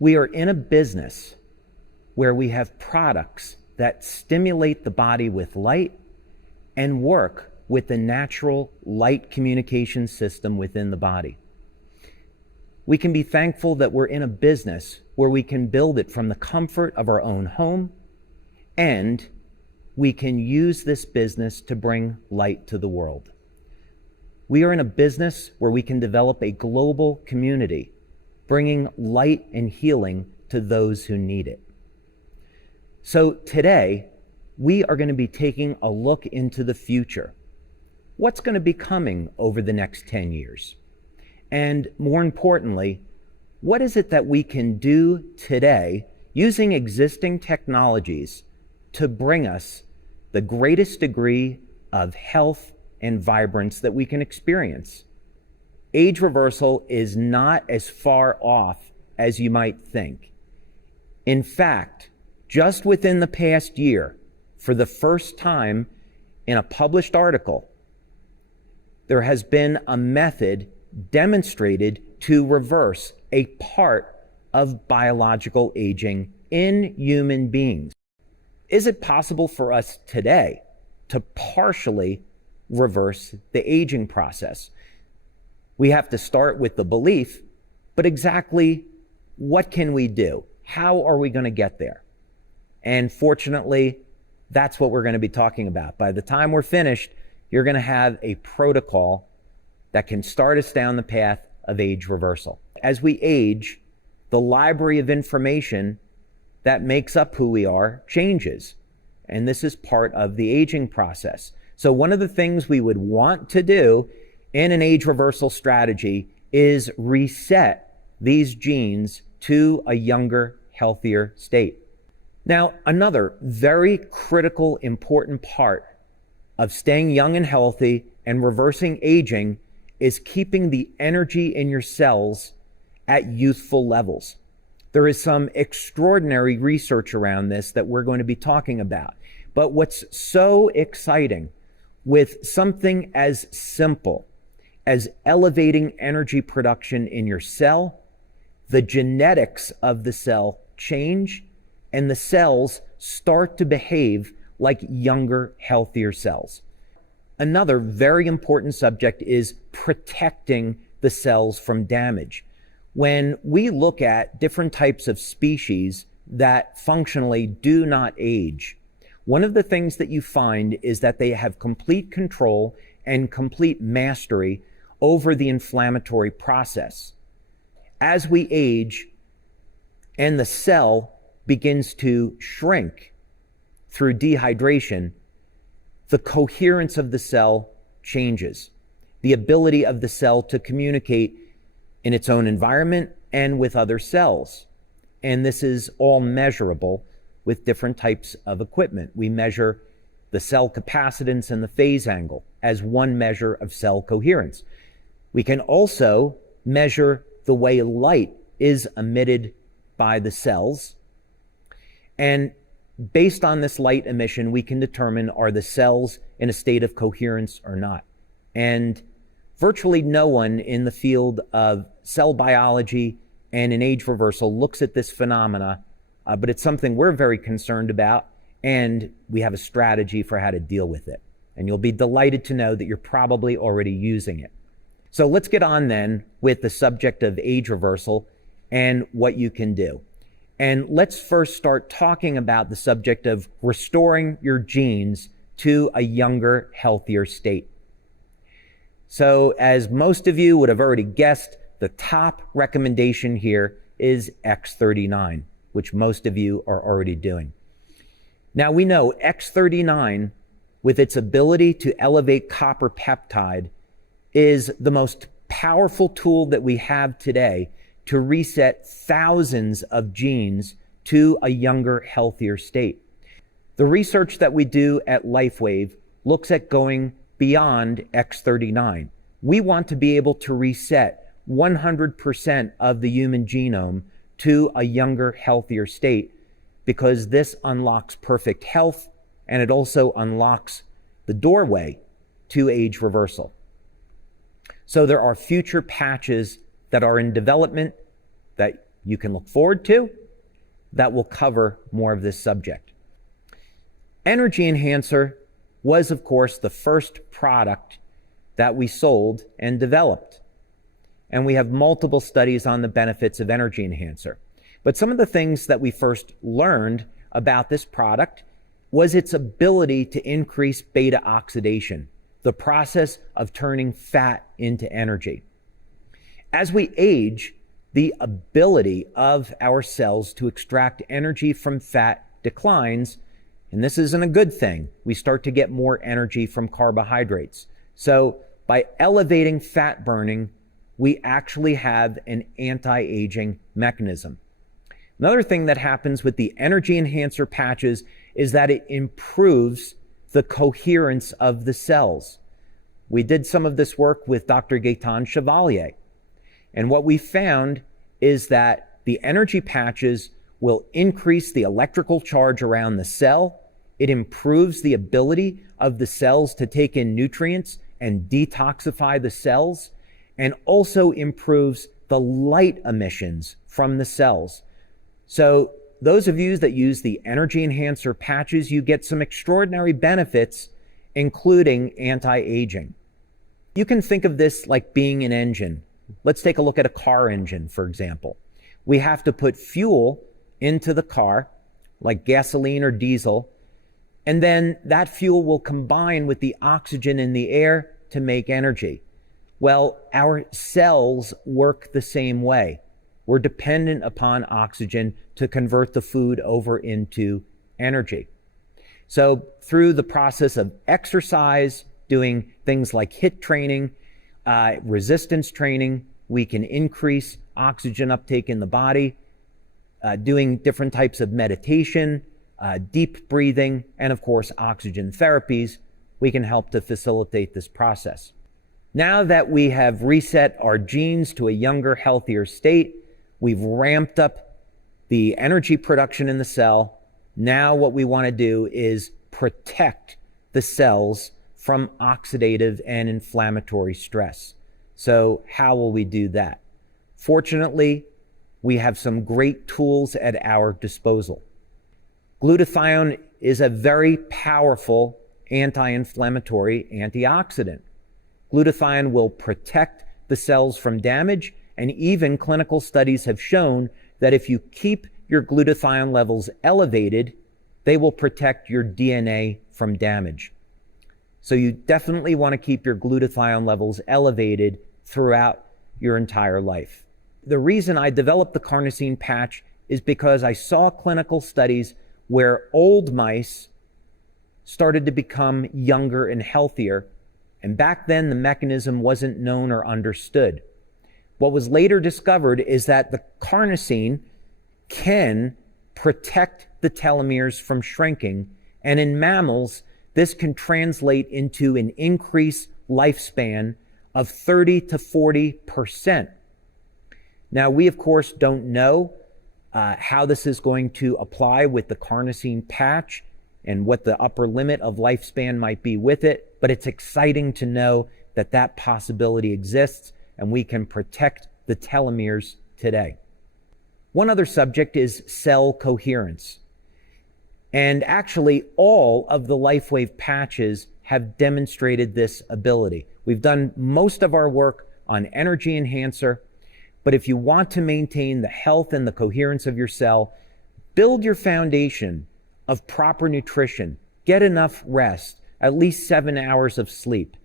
We are in a business where we have products that stimulate the body with light and work with the natural light communication system within the body. We can be thankful that we're in a business where we can build it from the comfort of our own home, and we can use this business to bring light to the world. We are in a business where we can develop a global community, bringing light and healing to those who need it. So today, we are going to be taking a look into the future. What's going to be coming over the next 10 years? And more importantly, what is it that we can do today using existing technologies to bring us the greatest degree of health and vibrance that we can experience? Age reversal is not as far off as you might think. In fact, just within the past year, for the first time in a published article, there has been a method demonstrated to reverse a part of biological aging in human beings. Is it possible for us today to partially reverse the aging process? We have to start with the belief, but exactly what can we do? How are we going to get there? And fortunately, that's what we're going to be talking about. By the time we're finished, you're going to have a protocol that can start us down the path of age reversal. As we age, the library of information that makes up who we are changes. And this is part of the aging process. So one of the things we would want to do in an age reversal strategy is reset these genes to a younger, healthier state. Now, another very critical, important part of staying young and healthy and reversing aging is keeping the energy in your cells at youthful levels. There is some extraordinary research around this that we're going to be talking about. But what's so exciting with something as simple as elevating energy production in your cell, the genetics of the cell change, and the cells start to behave like younger, healthier cells. Another very important subject is protecting the cells from damage. When we look at different types of species that functionally do not age, one of the things that you find is that they have complete control and complete mastery over the inflammatory process. As we age and the cell begins to shrink through dehydration, the coherence of the cell changes. The ability of the cell to communicate in its own environment and with other cells. And this is all measurable with different types of equipment. We measure the cell capacitance and the phase angle as one measure of cell coherence. We can also measure the way light is emitted by the cells. And based on this light emission, we can determine, are the cells in a state of coherence or not? And virtually no one in the field of cell biology and in age reversal looks at this phenomena, but it's something we're very concerned about, and we have a strategy for how to deal with it. And you'll be delighted to know that you're probably already using it. So let's get on then with the subject of age reversal and what you can do. And let's first start talking about the subject of restoring your genes to a younger, healthier state. So as most of you would have already guessed, the top recommendation here is X39, which most of you are already doing. Now we know X39, with its ability to elevate copper peptide, is the most powerful tool that we have today to reset thousands of genes to a younger, healthier state. The research that we do at Lifewave looks at going beyond X39. We want to be able to reset 100% of the human genome to a younger, healthier state, because this unlocks perfect health, and it also unlocks the doorway to age reversal. So there are future patches that are in development that you can look forward to that will cover more of this subject. Energy Enhancer was, of course, the first product that we sold and developed. And we have multiple studies on the benefits of Energy Enhancer. But some of the things that we first learned about this product was its ability to increase beta oxidation, the process of turning fat into energy. As we age, the ability of our cells to extract energy from fat declines, and this isn't a good thing. We start to get more energy from carbohydrates. So by elevating fat burning, we actually have an anti-aging mechanism. Another thing that happens with the Energy Enhancer patches is that it improves the coherence of the cells. We did some of this work with Dr. Gaetan Chevalier. And what we found is that the energy patches will increase the electrical charge around the cell. It improves the ability of the cells to take in nutrients and detoxify the cells, and also improves the light emissions from the cells. So those of you that use the Energy Enhancer patches, you get some extraordinary benefits, including anti-aging. You can think of this like being an engine. Let's take a look at a car engine, for example. We have to put fuel into the car, like gasoline or diesel, and then that fuel will combine with the oxygen in the air to make energy. Well, our cells work the same way. We're dependent upon oxygen to convert the food over into energy. So through the process of exercise, doing things like HIIT training, resistance training, we can increase oxygen uptake in the body, doing different types of meditation, deep breathing, and of course, oxygen therapies, we can help to facilitate this process. Now that we have reset our genes to a younger, healthier state, we've ramped up the energy production in the cell. Now what we want to do is protect the cells from oxidative and inflammatory stress. So how will we do that? Fortunately, we have some great tools at our disposal. Glutathione is a very powerful anti-inflammatory antioxidant. Glutathione will protect the cells from damage, and even clinical studies have shown that if you keep your glutathione levels elevated, they will protect your DNA from damage. So you definitely want to keep your glutathione levels elevated throughout your entire life. The reason I developed the carnosine patch is because I saw clinical studies where old mice started to become younger and healthier, and back then the mechanism wasn't known or understood. What was later discovered is that the carnosine can protect the telomeres from shrinking, and in mammals, this can translate into an increased lifespan of 30 to 40%. Now, we of course don't know how this is going to apply with the carnosine patch and what the upper limit of lifespan might be with it, but it's exciting to know that that possibility exists and we can protect the telomeres today. One other subject is cell coherence. And actually, all of the Lifewave patches have demonstrated this ability. We've done most of our work on Energy Enhancer, but if you want to maintain the health and the coherence of your cell, build your foundation of proper nutrition, get enough rest, at least 7 hours of sleep,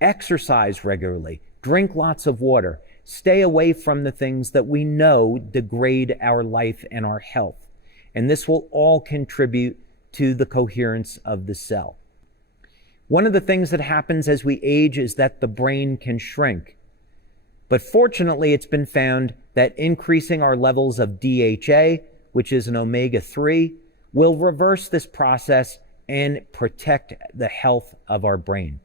exercise regularly, drink lots of water, stay away from the things that we know degrade our life and our health. And this will all contribute to the coherence of the cell. One of the things that happens as we age is that the brain can shrink. But fortunately, it's been found that increasing our levels of DHA, which is an omega-3, will reverse this process and protect the health of our brain.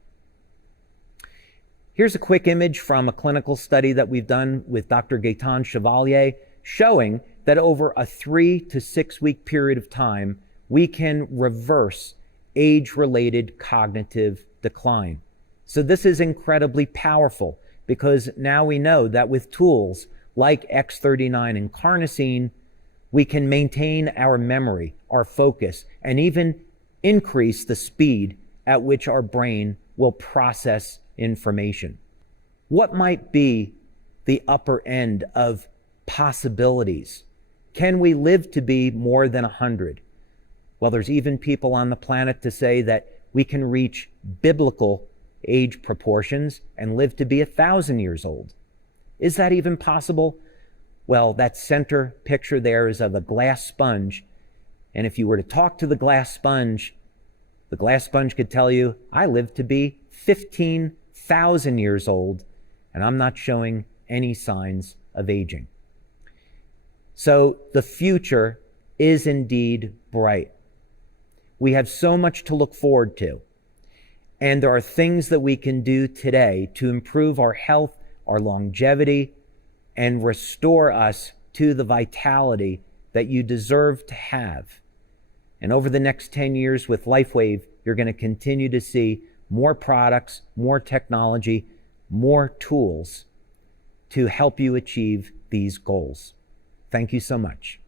Here's a quick image from a clinical study that we've done with Dr. Gaetan Chevalier, showing that over a 3 to 6 week period of time, we can reverse age-related cognitive decline. So this is incredibly powerful because now we know that with tools, like X39 and carnosine, we can maintain our memory, our focus, and even increase the speed at which our brain will process information. What might be the upper end of possibilities? Can we live to be more than 100? Well, there's even people on the planet to say that we can reach biblical age proportions and live to be 1,000 years old. Is that even possible? Well, that center picture there is of a glass sponge. And if you were to talk to the glass sponge could tell you, I live to be 15,000 years old, and I'm not showing any signs of aging. So the future is indeed bright. We have so much to look forward to. And there are things that we can do today to improve our health, our longevity, and restore us to the vitality that you deserve to have. And over the next 10 years with Lifewave, you're going to continue to see more products, more technology, more tools to help you achieve these goals. Thank you so much.